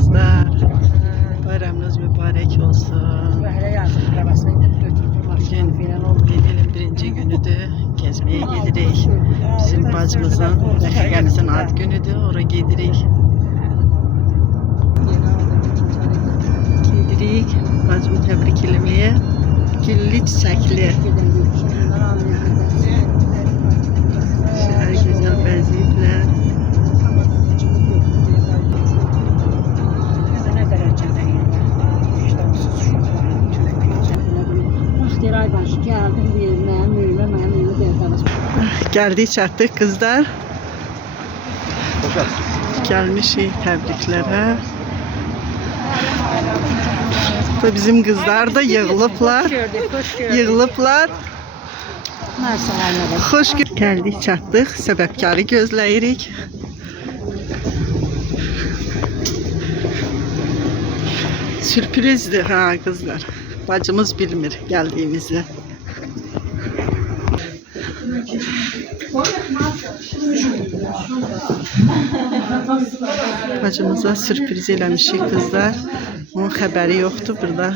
kızlar. Bayramınız mübarek olsun. Bugün Eylül'ün birinci günüdür. Gezmeye gedirik. Bizim bacımızın, rəfiqəmizin ad günüdür. Oraya gedirik. Gedirik. Bacımı təbrik eləməyə. Güllü çiçəkli. Şəhər gözəl bəzəyiblər. Geldik çattık kızlar. Gelmişik təbriklərə. Da bizim kızlar da yığılıblar. Yığılıblar. Xoş geldik çatdıq. Səbəbkarı gözləyirik. Sürprizdir ha kızlar. Bacımız bilmir geldiğimizi. Bacımıza sürpriz eləmişik kızlar. Onun xəbəri yoxdur burada.